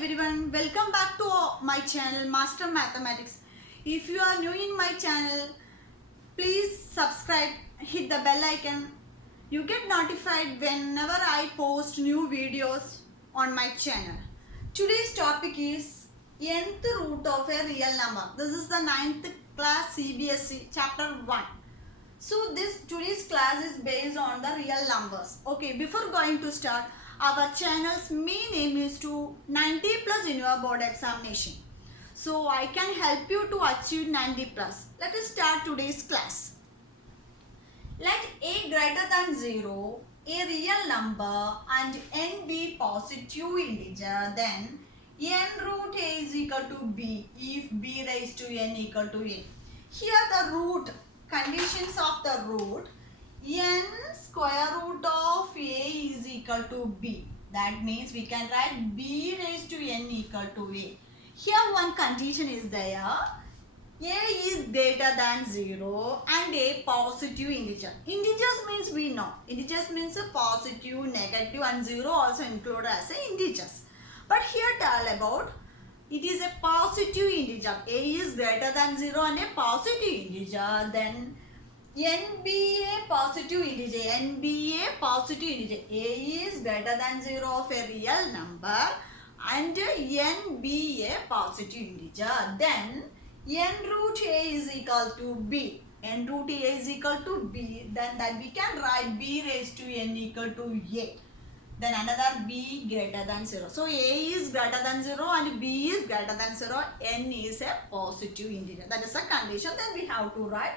everyone, welcome back to my channel Master Mathematics. If you are new in my channel, please subscribe, hit the bell icon. You get notified whenever I post new videos on my channel. Today's topic is nth root of a real number. This is the 9th class CBSE chapter 1. So today's class is based on the real numbers. Okay, before going to start, our channel's main aim is to 90 plus in your board examination. So I can help you to achieve 90 plus. Let us start today's class. Let a greater than 0, a real number, and n be positive integer, then n root a is equal to b if b raised to n equal to a. Here the root, conditions of the root, n square root of a is equal to b. That means we can write b raised to n equal to a. Here one condition is there. A is greater than 0 and a positive integer. Integers means we know. Integers means a positive, negative and 0 also included as a integers. But here tell about it is a positive integer. A is greater than 0 and a positive integer. Then n be a positive integer. N be a positive integer. A is greater than 0 of a real number and n be a positive integer. Then n root a is equal to b. N root a is equal to b. Then that we can write b raised to n equal to a. Then another b greater than 0. So a is greater than 0 and b is greater than 0. N is a positive integer. That is a condition. Then we have to write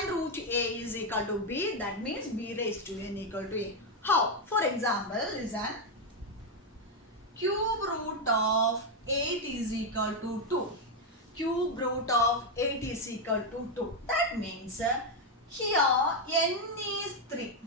n root a is equal to b. That means b raised to n equal to a. How? For example, listen. Cube root of 8 is equal to 2. Cube root of 8 is equal to 2. That means here n is 3.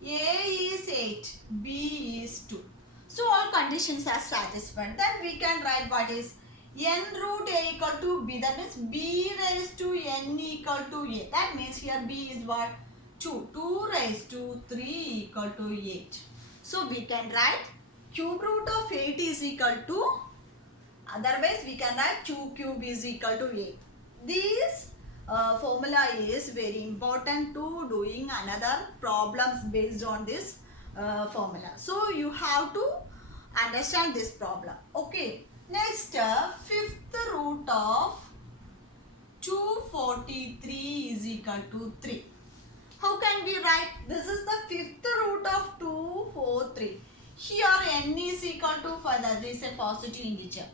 A is 8, B is 2. So all conditions are satisfied. Then we can write what is n root a equal to b. That means b raised to n equal to a. That means here b is what? 2. 2 raised to 3 equal to 8. So we can write cube root of 8 is equal to, otherwise we can write 2 cube is equal to 8. This formula is very important to doing another problems based on this formula. So you have to understand this problem. Okay. Next, fifth root of 243 is equal to 3. How can we write? This is the fifth root of 243. Here n is equal to 5. That is a positive integer.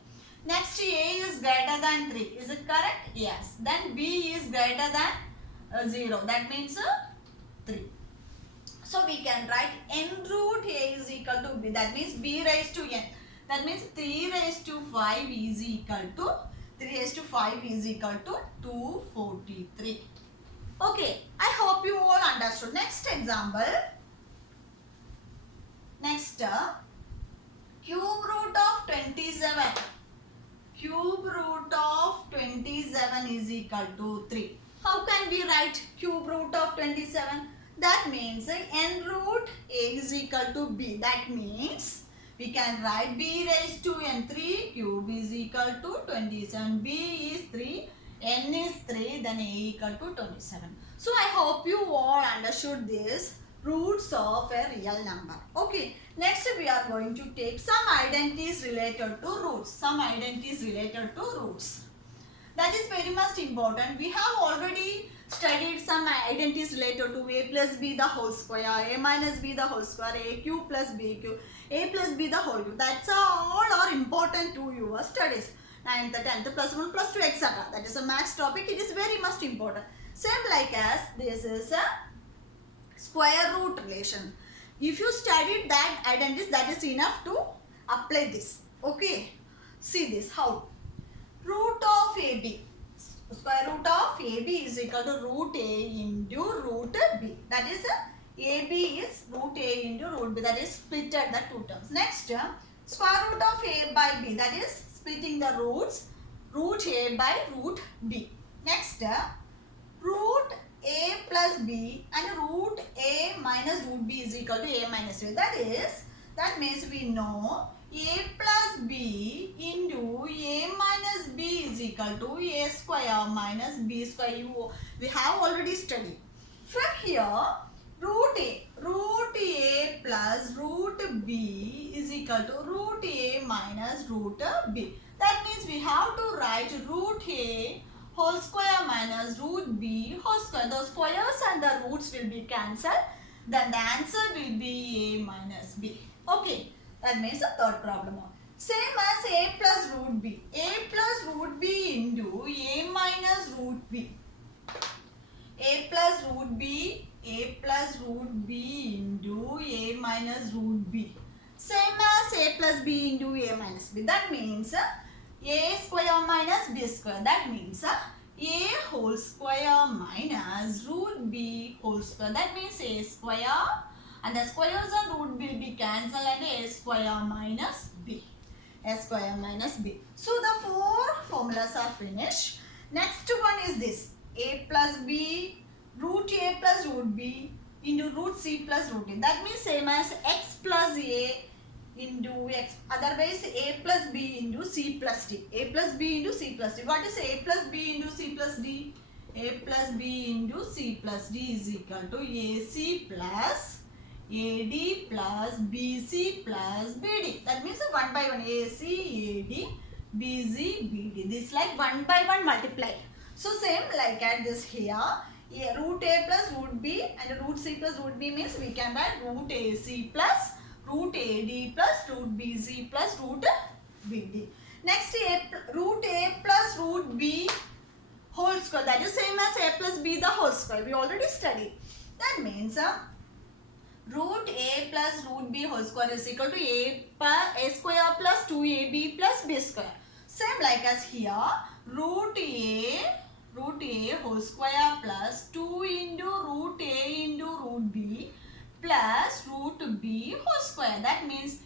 Next, a is greater than 3. Is it correct? Yes. Then b is greater than 0. That means 3. So we can write n root a is equal to b. That means b raised to n. That means 3 raised to 5 is equal to 3 raised to 5 is equal to 243. Okay. I hope you all understood. Next example. Next, cube root of 27. Cube root of 27 is equal to 3. How can we write cube root of 27? That means n root a is equal to b. That means we can write b raised to n. 3 cube is equal to 27. b is 3. n is 3. Then a equal to 27. So I hope you all understood this roots of a real number. Okay. Next we are going to take some identities related to roots. Some identities related to roots. That is very much important. We have already studied some identities related to a plus b the whole square, a minus b the whole square, a cube plus b cube, a plus b the whole cube. That's all are important to your studies. 9th, 10th, plus 1, plus 2, etc. That is a maths topic. It is very much important. Same like as this is a square root relation. If you studied that identities, that is enough to apply this. Okay. See this. How? Root of AB. Square root of AB is equal to root A into root B. That is AB is root A into root B. That is split at the two terms. Next, square root of A by B. That is splitting the roots. Root A by root B. Next, root A plus B and root A minus root B is equal to A minus B. That means we know a plus b into a minus b is equal to a square minus b square. We have already studied. From here, root a plus root b is equal to root a minus root b. That means we have to write root a whole square minus root b whole square. The squares and the roots will be cancelled. Then the answer will be a minus b. Okay, that means the third problem. Same as a plus root b. A plus root b into a minus root b. A plus root b, a plus root b into a minus root b. Same as a plus b into a minus b. That means a square minus b square. That means a whole square minus root b whole square. That means a square and the squares and root will be cancelled and a square minus b. A square minus b. So the four formulas are finished. Next one is this. A plus b root a plus root b into root c plus root a. That means same as x plus a into x. Otherwise a plus b into c plus d. A plus b into c plus d. What is a plus b into c plus d? A plus b into c plus d is equal to ac plus AD plus BC plus BD. That means one by one AC, AD, BC, BD. This like one by one multiplied. So same like at this here. Root A plus root B and root C plus root B means we can write root AC plus root AD plus root BC plus root BD. Next root A plus root B whole square. That is same as A plus B the whole square. We already studied. That means root a plus root b whole square is equal to a square plus 2ab plus b square. Same like as here, root a whole square plus 2 into root a into root b plus root b whole square. That means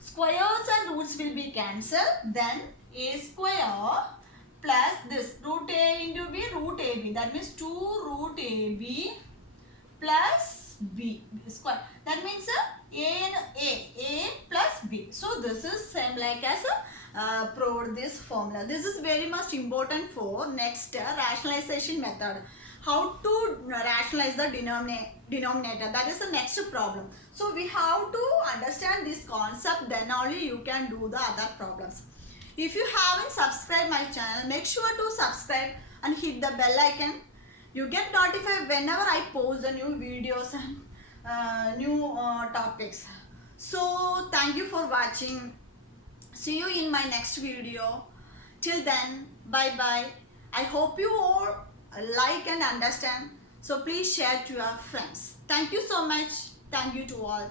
squares and roots will be cancelled. Then a square plus this root a into b root ab. That means 2 root ab plus b square. That means a plus b. So this is same like as this formula. This is very much important for next rationalization method. How to rationalize the denominator. That is the next problem. So we have to understand this concept, then only you can do the other problems. If you haven't subscribed my channel, make sure to subscribe and hit the bell icon. You get notified whenever I post the new videos and new topics. So thank you for watching. See you in my next video. Till then, bye bye. I hope you all like and understand. So please share to your friends. Thank you so much. Thank you to all.